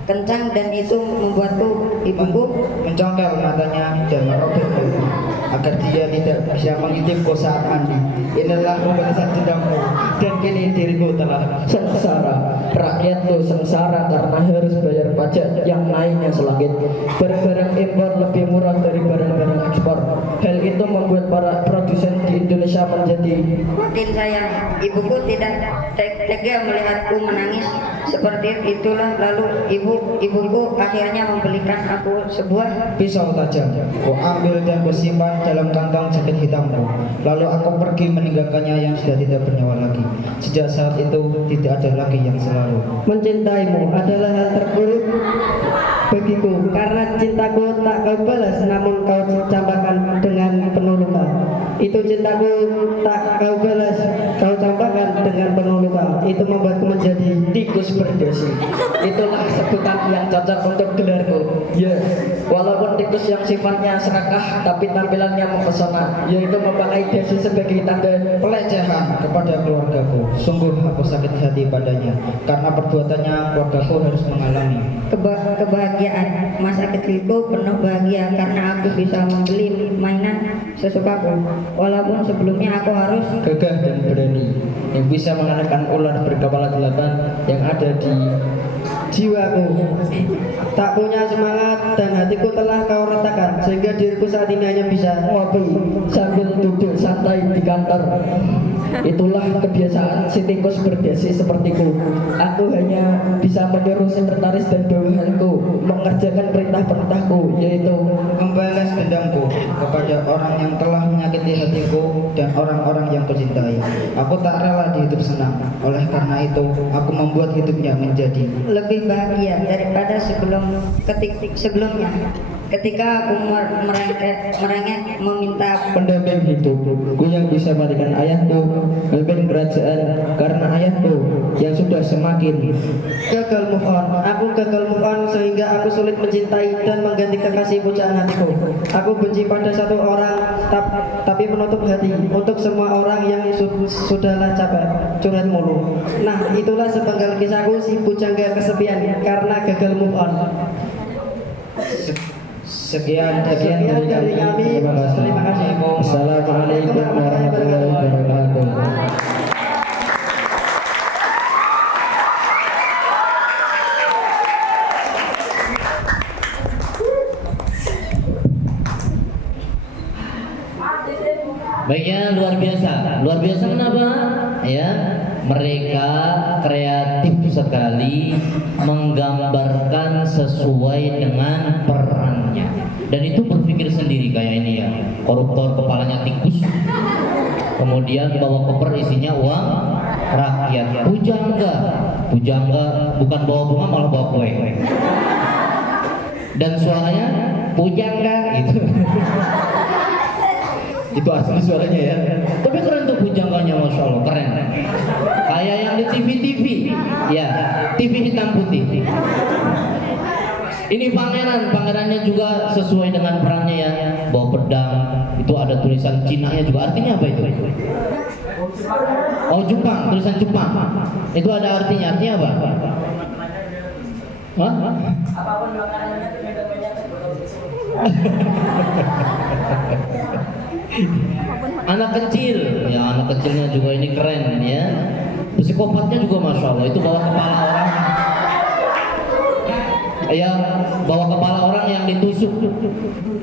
kencang dan itu membuatku ibuku mencongkel matanya dan merobek baju agar dia tidak bisa mengintipku saat mandi. Inilah pembalasan dendammu, dan kini diriku telah sengsara. Rakyatku sengsara karena harus bayar pajak yang naiknya selangit. Barang-barang impor lebih murah dari barang-barang ekspor. Hal itu membuat para produsen di Indonesia menjadi makin sayang. Ibuku tidak tega melihatku menangis seperti itulah. Lalu ibuku akhirnya membelikan aku sebuah pisau tajam. Ku ambil dan ku simpan dalam kantong jaket hitamku. Lalu aku pergi meninggalkannya yang sudah tidak bernyawa lagi. Sejak saat itu tidak ada lagi yang selalu. Mencintaimu adalah hal terburuk bagiku, karena cintaku tak kau balas, namun kau campakkan dengan penuh luka. Itu cintaku tak kau balas, kau campakkan dengan penuh luka. Itu membuatku menjadi Tikus berdasi. Itulah sebutan yang cocok untuk gelarku. Ya, walaupun tikus yang sifatnya serakah tapi tampilannya mempesona, yaitu memakai dasi sebagai tanda pelecehan kepada keluargaku. Sungguh aku sakit hati padanya, karena perbuatannya keluargaku harus mengalami kebahagiaan. Masa kecilku penuh bahagia karena aku bisa membeli mainan sesukaku, walaupun sebelumnya aku harus gagah dan berani, yang bisa mengalahkan ular berkepala 8 yang ada di jiwaku. Tak punya semangat dan hatiku telah kau retakan, sehingga diriku saat ini hanya bisa ngopi sambil duduk santai di kantor. Itulah kebiasaan si tikus berdasi sepertiku. Aku hanya bisa menyuruh sekretaris dan bawahanku mengerjakan perintah-perintahku, yaitu membalas dendamku kepada orang yang telah menyakiti hatiku dan orang-orang yang kucintai. Aku tak rela hidup senang. Oleh karena itu, aku membuat hidupnya menjadi lebih bahagia daripada sebelumnya. Ketika aku merengek meminta pendamping hidupku yang bisa menggantikan ayahku, memimpin kerajaan, karena ayahku yang sudah semakin gagal move on. Aku gagal move on sehingga aku sulit mencintai dan mengganti kekasih pujaan hatiku. Aku benci pada satu orang, tapi menutup hati untuk semua orang yang sudahlah capek curhat mulu. Nah, itulah sepenggal kisahku si pujangga kesepian karena gagal move on. Sekian dari kami. Terima kasih. Assalamualaikum warahmatullahi wabarakatuh. Baiknya luar biasa kenapa? Ya, mereka kreatif sekali menggambarkan sesuai dengan perannya, dan itu berpikir sendiri kayak ini ya, koruptor kepalanya tikus, kemudian bawa koper isinya uang rakyat, pujangga bukan bawa bunga malah bawa kue, dan suaranya pujangga gitu. Itu asli suaranya ya. Tapi keren tuh pujangganya, masya Allah, keren. Kayak yang di TV, ya, TV hitam putih. Ini pangerannya juga sesuai dengan perannya ya. Bawa pedang, itu ada tulisan Cina-nya juga. Artinya apa itu? Oh, Jepang, tulisan Jepang. Itu ada artinya apa? Hah? Apapun makanannya itu banyak. Anak kecil, ya anak kecilnya juga ini keren ya. Psikopatnya juga masya Allah, itu bawa kepala orang, ya bawa kepala orang yang ditusuk,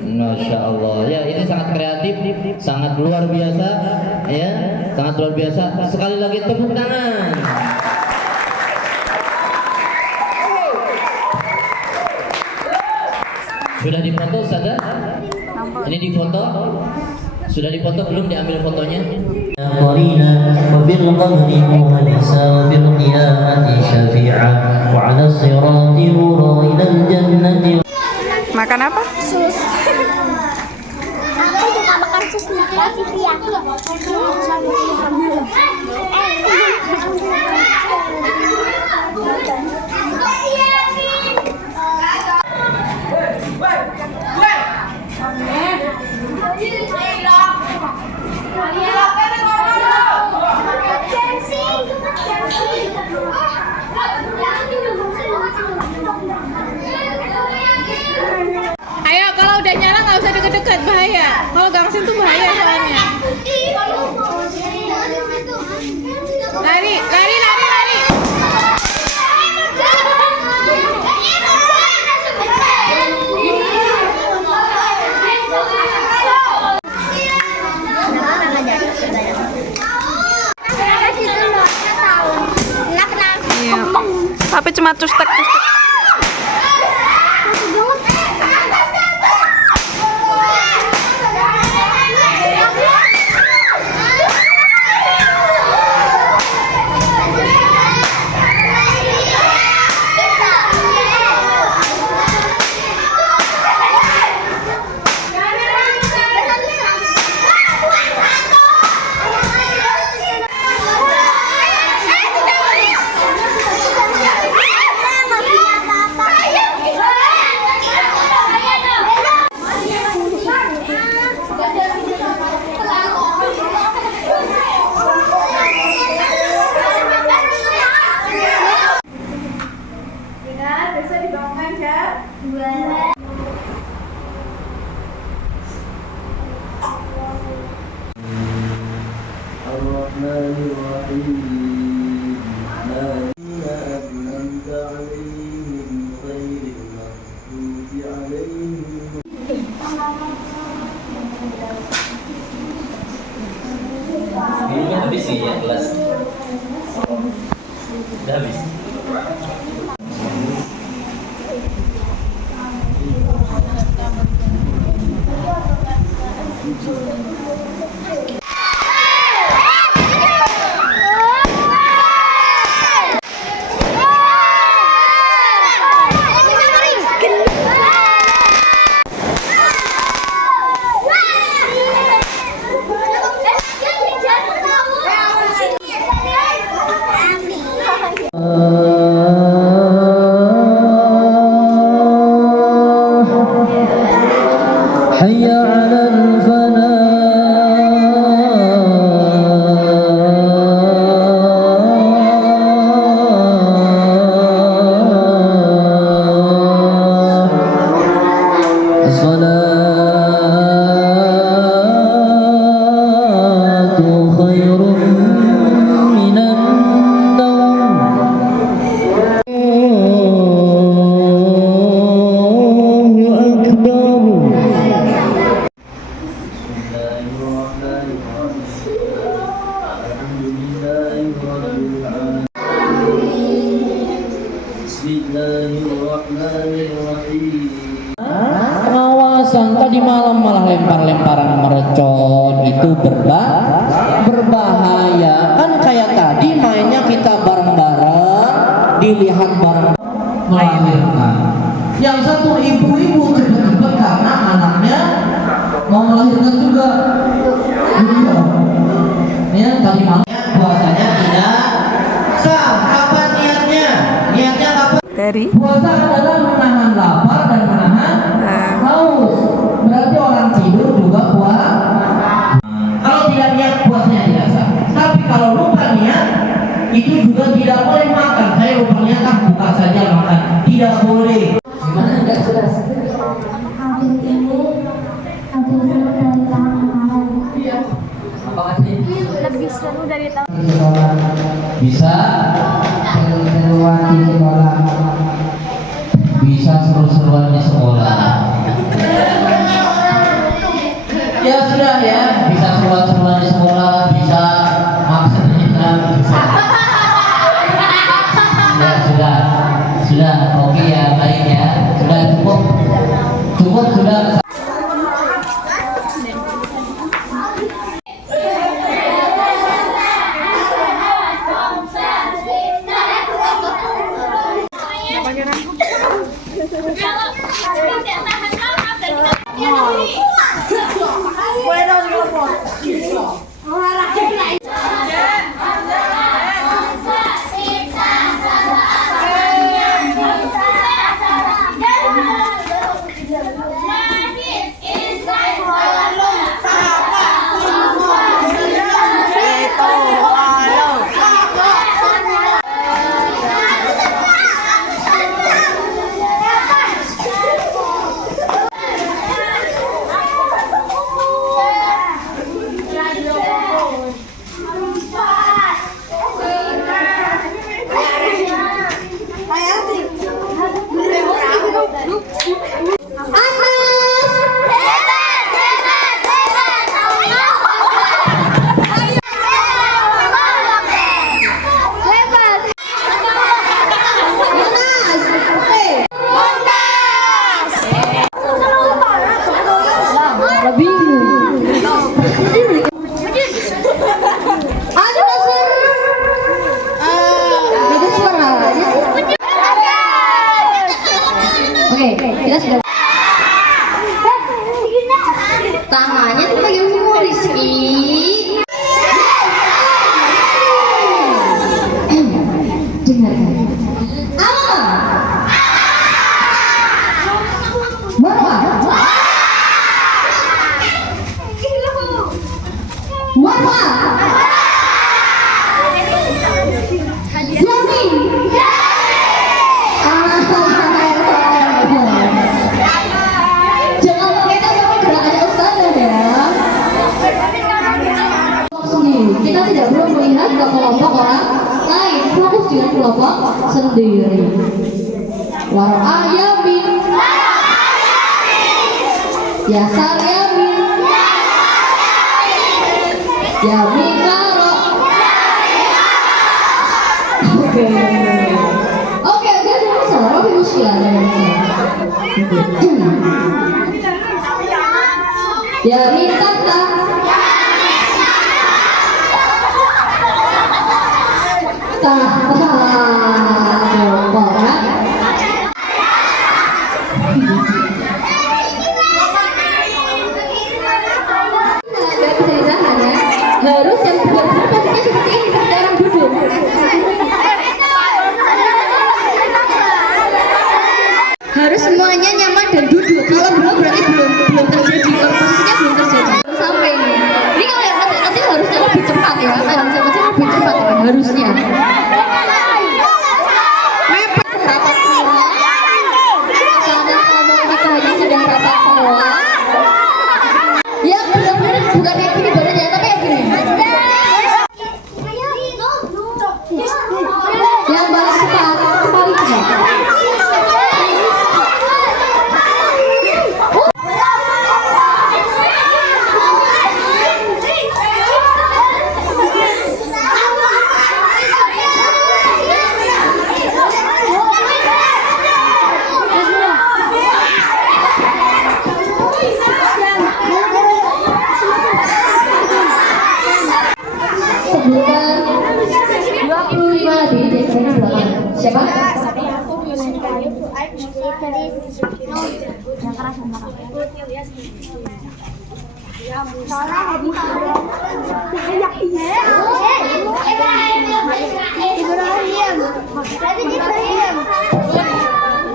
masya Allah. Ya ini sangat kreatif, sangat luar biasa, ya sangat luar biasa. Sekali lagi tepuk tangan. Sudah difoto sadar? Ini difoto? Sudah difoto belum, diambil fotonya? قرينا وبالقبر مونسا وبالقيامة شفيعا وعلى الصراط نورا إلى الجنة. Makan apa? Sus. Aku suka makan sus nasi ya. Dancing. bahaya. Kalau gangsin tuh bahaya soalnya. Lari, lari, lari, lari. Iya. Tapi cuma custek. Minumnya habis nih ya gelas. Udah habis. حي على الفلاح الصلاة خير من النوم Pengawasan tadi malam malah lempar-lemparan mercon itu berbahaya kan, kayak tadi mainnya kita bareng-bareng, dilihat bareng melahirkan. Yang satu ibu-ibu cepet-cepet karena anaknya mau melahirkan juga. Ya tadi malam puasanya tidak sah. Kapan niatnya? Niatnya kapan? Dari Puasa adalah menahan lapar dan menahan haus. Berarti orang tidur juga puasa. Kalau tidak niat puasanya tidak sah. Tapi kalau lupa niat itu juga tidak boleh makan. Saya lupa niat buka saja makan. Tidak boleh. Gimana enggak jelas? Lebih seru dari tahun. Bisa seru-seruan di sekolah. bisa seru-seruan di sekolah. Ya sudah ya, bisa seru-seruan di sekolah, bisa maksudnya bisa. Ya sudah, oke ya, baik ya, sudah cukup sudah. Bueno, tidak perlu melihat ke kelompok orang lain, fokus dengan kelompok sendiri. Waro'a yamin, yasar yamin, yamin waro. Oke, jadi masalah apa muskilah yamin tata, harus yang benar-benar posisinya seperti ini, seperti orang duduk. Harus semuanya nyaman dan duduk. Kalau belum berarti belum terjadi. Kalau posisinya belum terjadi. Sampai ini. Ini kalau yang kecil harusnya lebih cepat ya. Kalau yang kecil lebih cepat ya, harusnya. Rapat semua. Karena kelompok kita ini sudah rapat semua. Ya benar-benar bukan yang gini badannya, tapi yang gini. Yang paling cepat sebaliknya. Sebutkan 25 lebih dari belakang. Siapa?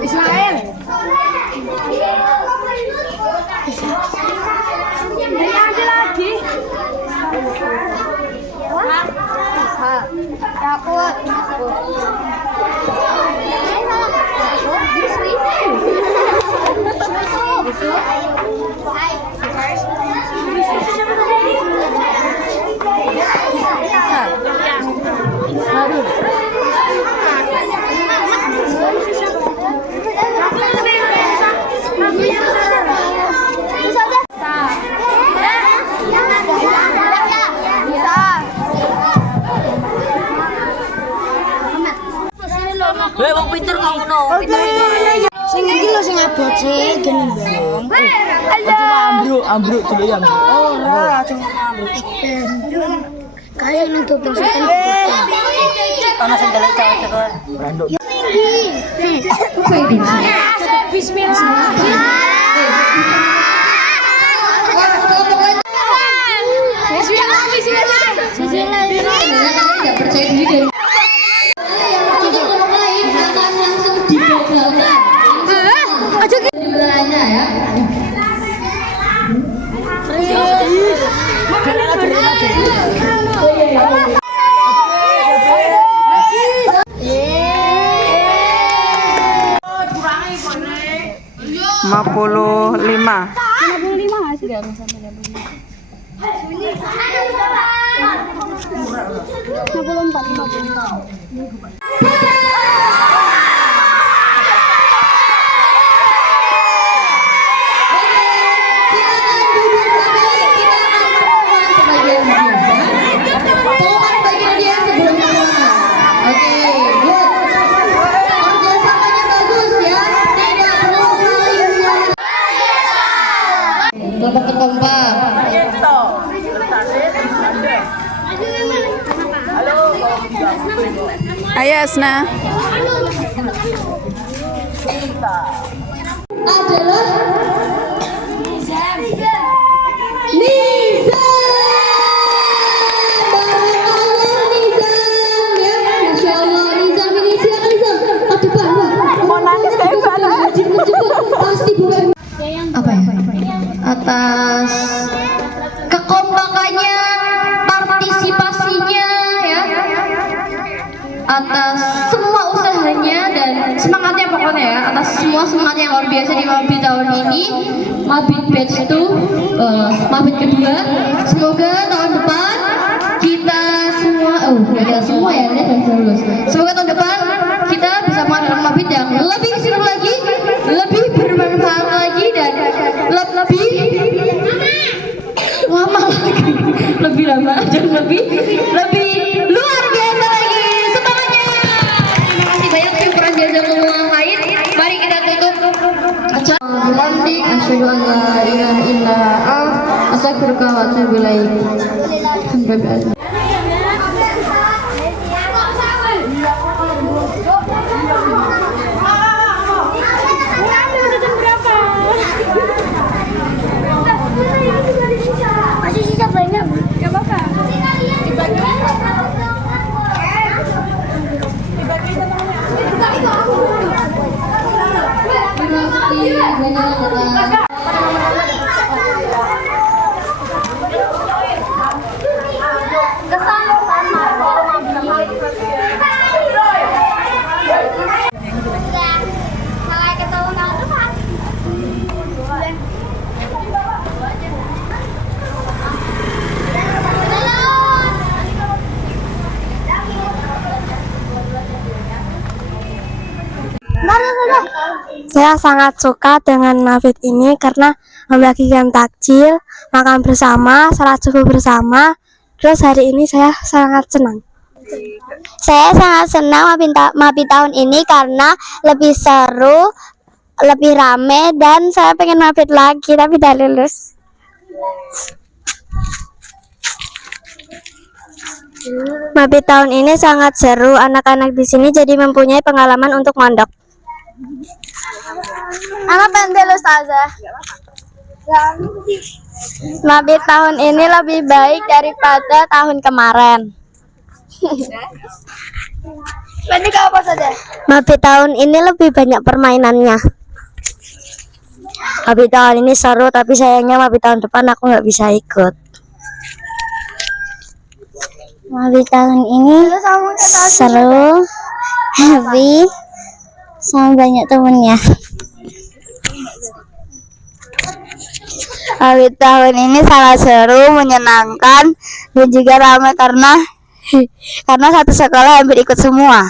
Ismail. Lagi. Takut. Wong pinter kok ngono. Sing iki lho sing abot sih gini dong. Ambruk dulu ya. Ora, cuma ambruk. Kayak nutup dosen. Ana sendal cewek Bismillah. Bismillah. Tidak percaya diri dan bertanya ya. Mapuluh 5. 55 sih enggak sampai 55. Kelompok kekompak. Ayo Asna. Adalah Nizam. Barakallah Nizam ya. Masya Allah Nizam ini siapa Nizam? Ke depan. Mau nangis kayak gimana? Pasti bukan. Apa ya? Atas kekompakannya, partisipasinya ya, atas semua usahanya dan semangatnya pokoknya ya, atas semua semangat yang luar biasa di Mabit tahun ini, Mabit batch 2, Mabit kedua. Semoga tahun depan kita kita semua ya dan bisa lulus. Semoga tahun depan kita bisa mengadakan mabit yang lebih seru lagi, lebih bermanfaat lagi dan lebih lama lagi, lebih lama dan lebih luar biasa lagi. Semangatnya! Terima kasih banyak syukuran jazakumullah lain. Mari kita tutup acara. Alhamdi asyhadu an la ilaha illa anta astaghfiruka wa atubu ilaik. Masih sisa banyak. Gak apa-apa. Saya sangat suka dengan mabit ini karena membagikan takjil, makan bersama, salat subuh bersama. Terus hari ini saya sangat senang. Saya sangat senang mabit tahun ini karena lebih seru, lebih rame dan saya pengen mabit lagi tapi udah lulus. Mabit tahun ini sangat seru. Anak-anak di sini jadi mempunyai pengalaman untuk mondok. Apa pendel Ustazah? Mabit tahun ini lebih baik daripada tahun kemarin. Pendek apa saja? Mabit tahun ini lebih banyak permainannya. Mabit tahun ini seru, tapi sayangnya mabit tahun depan aku nggak bisa ikut. Mabit tahun ini seru, happy, sama banyak temennya. Mabit tahun ini sangat seru, menyenangkan, dan juga ramai karena satu sekolah hampir ikut semua.